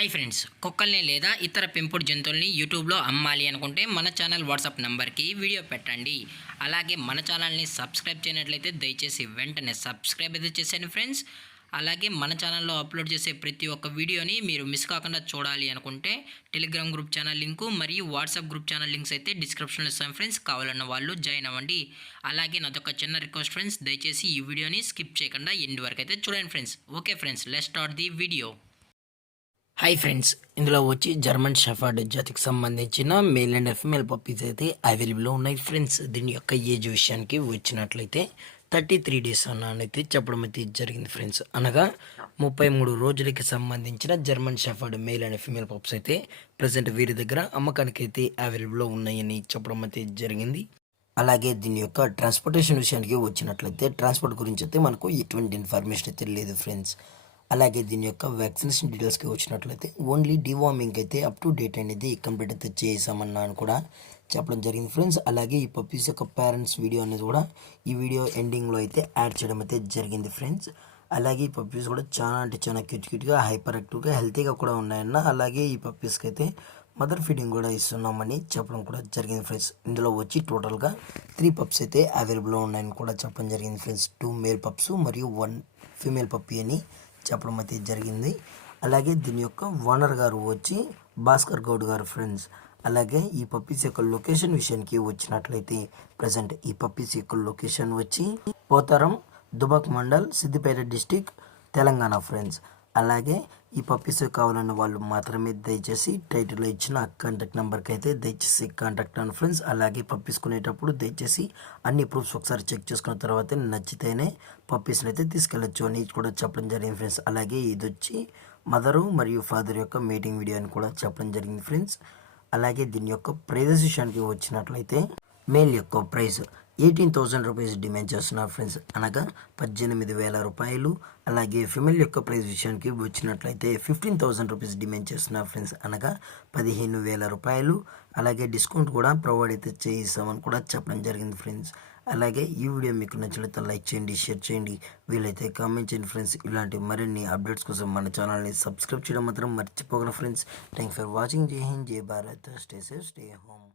Hi friends, కుక్కల్ని లేదా ఇతర పెంపుడు జంతువుల్ని యూట్యూబ్లో అమ్మాలి అనుకుంటే మన ఛానల్ వాట్సాప్ నెంబర్కి వీడియో పెట్టండి. అలాగే మన ఛానల్ని సబ్స్క్రైబ్ చేయనట్లయితే దయచేసి వెంటనే సబ్స్క్రైబ్ అయితే చేసేయండి ఫ్రెండ్స్. అలాగే మన ఛానల్లో అప్లోడ్ చేసే ప్రతి ఒక్క వీడియోని మీరు మిస్ కాకుండా చూడాలి అనుకుంటే టెలిగ్రామ్ గ్రూప్ ఛానల్ లింకు మరియు వాట్సాప్ గ్రూప్ ఛానల్ లింక్స్ అయితే డిస్క్రిప్షన్లో ఇస్తాను ఫ్రెండ్స్. కావాలన్న వాళ్ళు జాయిన్ అవ్వండి. అలాగే నాదొక చిన్న రిక్వెస్ట్ ఫ్రెండ్స్, దయచేసి ఈ వీడియోని స్కిప్ చేయకుండా ఎండ్ వరకు అయితే చూడండి friends. Okay friends, let's start the video. Hi friends, ఇందులో వచ్చి జర్మన్ షెఫర్డ్ జాతికి సంబంధించిన మేల్ అండ్ ఫీమేల్ పప్పీస్ అయితే అవైలబుల్లో ఉన్నాయి ఫ్రెండ్స్. దీని యొక్క ఏజ్ విషయానికి వచ్చినట్లయితే 33 డేస్ అన్నైతే చెప్పడం అయితే జరిగింది ఫ్రెండ్స్. అనగా 33 రోజులకి సంబంధించిన German shepherd male and female pups అయితే ప్రజెంట్ వీరి దగ్గర అమ్మకానికి అయితే అవైలబుల్లో ఉన్నాయని చెప్పడం అయితే జరిగింది. అలాగే దీని యొక్క ట్రాన్స్పోర్టేషన్ విషయానికి వచ్చినట్లయితే ట్రాన్స్పోర్ట్ గురించి అయితే మనకు ఎటువంటి ఇన్ఫర్మేషన్ అయితే లేదు ఫ్రెండ్స్. అలాగే దీని యొక్క వ్యాక్సినేషన్ డీటెయిల్స్కి వచ్చినట్లయితే ఓన్లీ డివార్మింగ్ అయితే అప్ టు డేట్ అనేది కంప్లీట్ అయితే చేసామన్నా అని కూడా చెప్పడం జరిగింది ఫ్రెండ్స్. అలాగే ఈ పప్పీస్ యొక్క పేరెంట్స్ వీడియో అనేది కూడా ఈ వీడియో ఎండింగ్లో అయితే యాడ్ చేయడం అయితే జరిగింది ఫ్రెండ్స్. అలాగే ఈ పప్పీస్ కూడా చాలా అంటే చాలా క్యూట్గా హైపర్ యాక్టివ్గా హెల్తీగా కూడా ఉన్నాయన్న. అలాగే ఈ పప్పీస్కి అయితే మదర్ ఫీడింగ్ కూడా ఇస్తున్నామని చెప్పడం కూడా జరిగింది ఫ్రెండ్స్. ఇందులో వచ్చి టోటల్గా 3 పప్స్ అయితే అవైలబుల్లో ఉన్నాయని కూడా చెప్పడం జరిగింది ఫ్రెండ్స్. 2 మేల్ పప్స్ మరియు 1 ఫీమేల్ పప్పీ అని చెప్పడం అయితే జరిగింది. అలాగే దీని యొక్క ఓనర్ గారు వచ్చి భాస్కర్ గౌడ్ గారు ఫ్రెండ్స్. అలాగే ఈ పప్పీస్ యొక్క లొకేషన్ విషయానికి వచ్చినట్లయితే ప్రజెంట్ ఈ పప్పీస్ యొక్క లొకేషన్ వచ్చి పోతారం, దుబాక్ మండల్, సిద్దిపేట డిస్టిక్, తెలంగాణ ఫ్రెండ్స్. అలాగే ఈ పప్పీస్ కావాలన్న వాళ్ళు మాత్రమే దయచేసి టైటిల్లో ఇచ్చిన కాంటాక్ట్ నెంబర్కి అయితే దయచేసి కాంటాక్ట్ అవ్వండి ఫ్రెండ్స్. అలాగే పప్పీస్ కొనేటప్పుడు దయచేసి అన్ని ప్రూఫ్స్ ఒకసారి చెక్ చేసుకున్న తర్వాత నచ్చితేనే పప్పీస్ని అయితే తీసుకెళ్ళచ్చు అని కూడా చెప్పడం జరిగింది ఫ్రెండ్స్. అలాగే ఇది వచ్చి మదరు మరియు ఫాదర్ యొక్క మీటింగ్ వీడియో అని కూడా చెప్పడం జరిగింది ఫ్రెండ్స్. అలాగే దీని యొక్క ప్రైజెస్ విషయానికి వచ్చినట్లయితే మేల్ యొక్క ప్రైస్ 18,000 రూపీస్ డిమాండ్ చేస్తున్నారు ఫ్రెండ్స్, అనగా 18,000 రూపాయలు. అలాగే ఫిమేల్ యొక్క ప్రైస్ విషయానికి వచ్చినట్లయితే 15,000 రూపీస్ డిమాండ్ చేస్తున్నారు ఫ్రెండ్స్, అనగా 15,000 రూపాయలు. అలాగే డిస్కౌంట్ కూడా ప్రొవైడ్ అయితే చేయిస్తామని కూడా చెప్పడం జరిగింది ఫ్రెండ్స్. అలాగే ఈ వీడియో మీకు నచ్చినట్లయితే లైక్ చేయండి, షేర్ చేయండి, వీలైతే కామెంట్ చేయండి ఫ్రెండ్స్. ఇలాంటి మరిన్ని అప్డేట్స్ కోసం మన ఛానల్ని సబ్స్క్రైబ్ చేయడం మాత్రం మర్చిపోగలరు ఫ్రెండ్స్. Thanks for watching. జై హింద్, జై Bharat, stay safe, stay home.